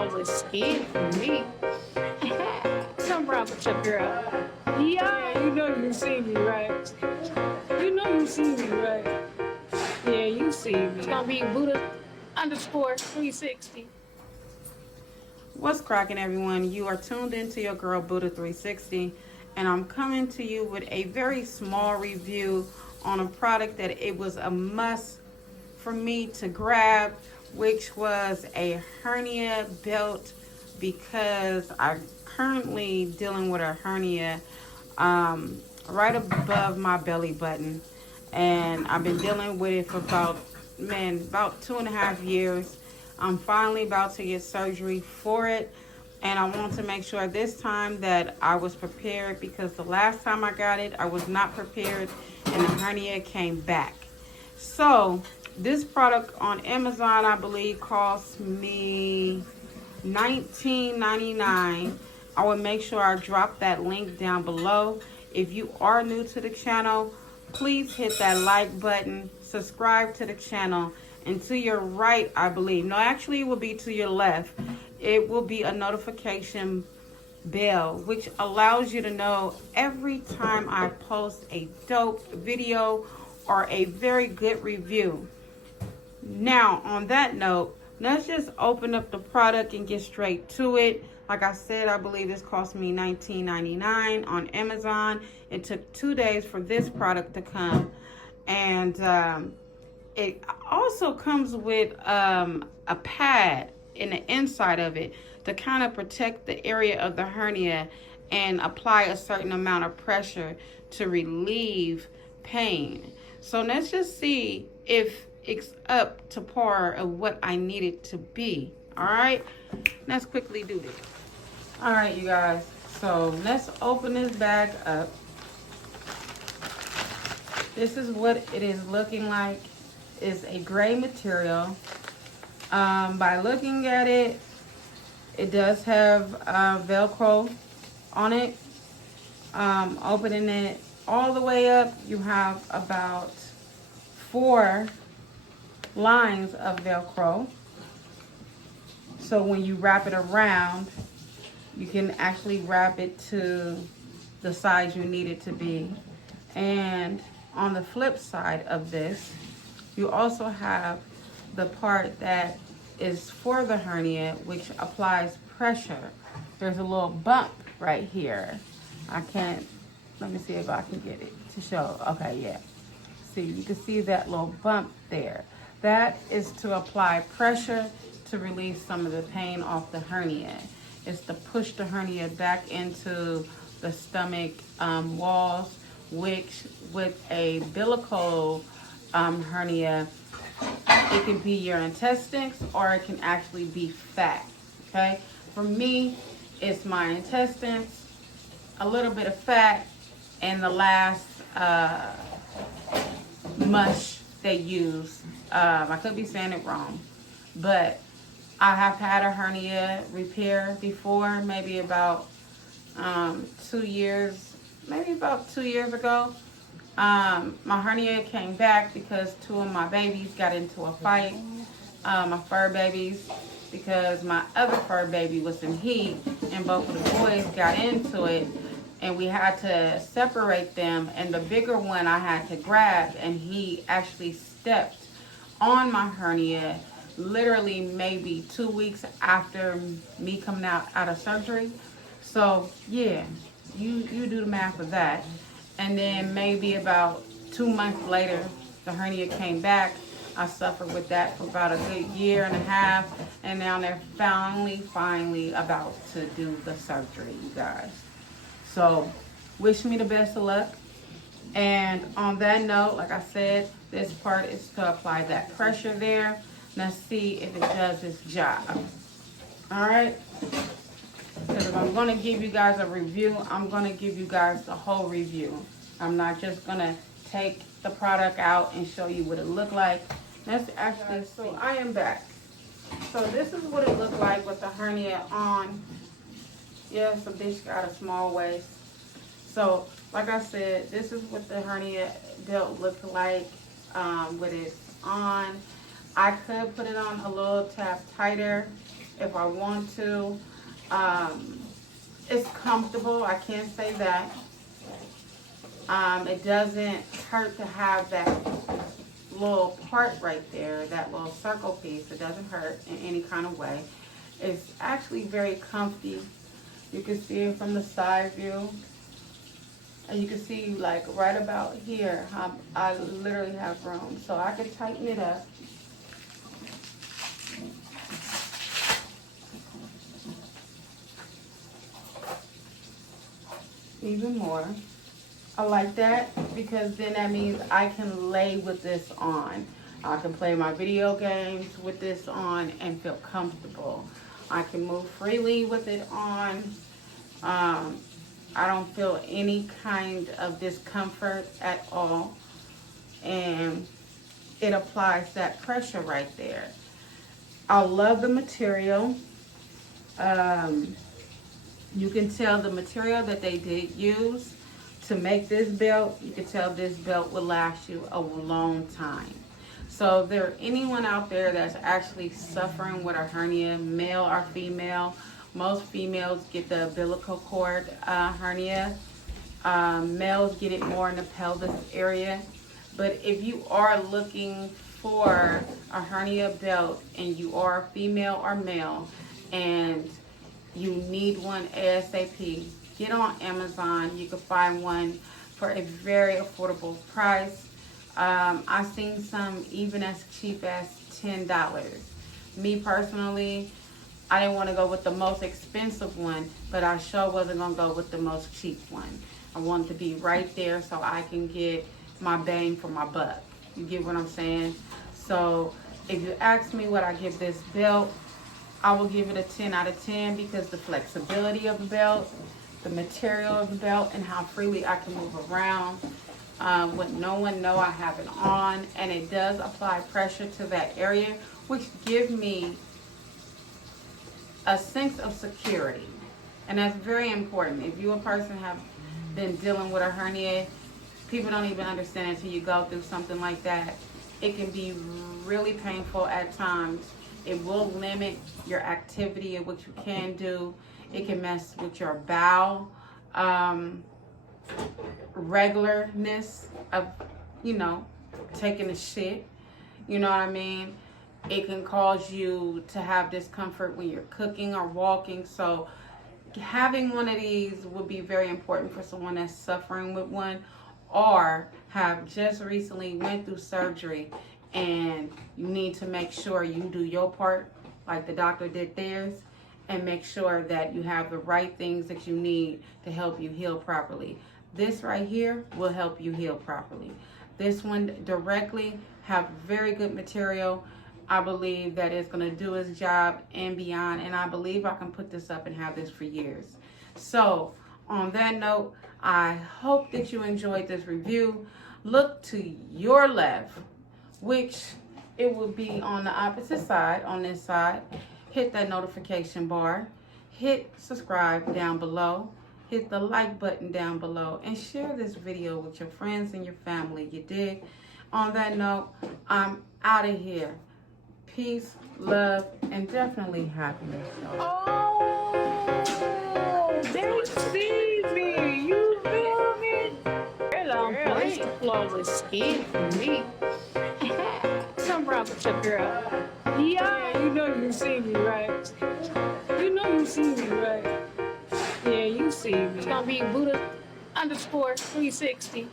always scared for me. Come wrong with your girl. Yeah, you know you see me, right? You know you see me, right? Yeah, you see me. It's gonna be Buddha underscore 360. What's cracking, everyone? You are tuned into your girl Buddha 360, and I'm coming to you with a very small review on a product that it was a must for me to grab, which was a hernia belt, because I'm currently dealing with a hernia right above my belly button, and I've been dealing with it for about 2.5 years. I'm finally about to get surgery for it, and I want to make sure this time that I was prepared, because the last time I got it I was not prepared and the hernia came back. So this product on Amazon, I believe, cost me $19.99. I will make sure I drop that link down below. If you are new to the channel, please hit that like button, subscribe to the channel, and to your right, I believe, no, actually it will be to your left, it will be a notification bell, which allows you to know every time I post a dope video or a very good review. Now, on that note, let's just open up the product and get straight to it. Like I said, I believe this cost me $19.99 on Amazon. It took 2 days for this product to come. And it also comes with a pad in the inside of it to kind of protect the area of the hernia and apply a certain amount of pressure to relieve pain. So let's just see if it's up to par of what I need it to be. All right, let's quickly do this. All right, you guys, so let's open this bag up. This is what it is looking like. It's a gray material. By looking at it, it does have Velcro on it. Opening it all the way up, you have about 4 lines of Velcro. So when you wrap it around, you can actually wrap it to the size you need it to be. And on the flip side of this, you also have the part that is for the hernia, which applies pressure. There's a little bump right here. Let me see if I can get it to show. Okay, yeah. See, you can see that little bump there. That is to apply pressure to relieve some of the pain off the hernia. It's to push the hernia back into the stomach walls, which with a umbilical hernia, it can be your intestines or it can actually be fat. Okay, for me, it's my intestines, a little bit of fat, and the last mush they use. I could be saying it wrong, but I have had a hernia repair before, maybe about 2 years, maybe about 2 years ago. My hernia came back because 2 of my babies got into a fight, my fur babies, because my other fur baby was in heat and both of the boys got into it, and we had to separate them, and the bigger one I had to grab, and he actually stepped on my hernia literally maybe 2 weeks after me coming out of surgery. So yeah, you do the math of that. And then maybe about 2 months later, the hernia came back. I suffered with that for about a good 1.5 years, and now they're finally about to do the surgery, you guys. So wish me the best of luck. And on that note, like I said, this part is to apply that pressure there. Let's see if it does its job. All right. Because if I'm going to give you guys a review, I'm going to give you guys the whole review. I'm not just going to take the product out and show you what it looked like. Let's actually see. So I am back. So this is what it looked like with the hernia on. Yes, the bitch got a small waist. So like I said, this is what the hernia belt looked like with it on. I could put it on a little tab tighter if I want to. It's comfortable, I can't say that. It doesn't hurt to have that little part right there, that little circle piece. It doesn't hurt in any kind of way. It's actually very comfy. You can see it from the side view. And you can see like right about here, I literally have room. So I can tighten it up. Even more. I like that because then that means I can lay with this on. I can play my video games with this on and feel comfortable. I can move freely with it on. I don't feel any kind of discomfort at all. And it applies that pressure right there. I love the material. You can tell the material that they did use to make this belt. You can tell this belt will last you a long time. So if there anyone out there that's actually suffering with a hernia, male or female, most females get the umbilical cord hernia. Males get it more in the pelvis area. But if you are looking for a hernia belt and you are female or male and you need one ASAP, get on Amazon. You can find one for a very affordable price. I've seen some even as cheap as $10. Me personally, I didn't want to go with the most expensive one, but I sure wasn't going to go with the most cheap one. I wanted to be right there so I can get my bang for my buck. You get what I'm saying? So if you ask me what I give this belt, I will give it a 10 out of 10 because the flexibility of the belt, the material of the belt, and how freely I can move around with no one know I have it on. And it does apply pressure to that area, which gives me a sense of security. And that's very important. If you a person have been dealing with a hernia, people don't even understand until you go through something like that. It can be really painful at times. It will limit your activity of what you can do. It can mess with your bowel regularness of, taking a shit. You know what I mean? It can cause you to have discomfort when you're cooking or walking. So having one of these would be very important for someone that's suffering with one or have just recently went through surgery, and you need to make sure you do your part like the doctor did theirs and make sure that you have the right things that you need to help you heal properly. This right here will help you heal properly. This one directly have very good material. I believe that it's going to do its job and beyond, and I believe I can put this up and have this for years. So on that note, I hope that you enjoyed this review. Look to your left, which it will be on the opposite side, on this side. Hit that notification bar. Hit subscribe down below. Hit the like button down below. And share this video with your friends and your family. You dig? On that note, I'm out of here. Peace, love, and definitely happiness. Oh, they see me. You feel me? Girl, I'm place to flawless skin for me. Something wrong with your girl. Yeah, you know you see me, right? You know you see me, right? Yeah, you see me. It's gonna be Buddha _360.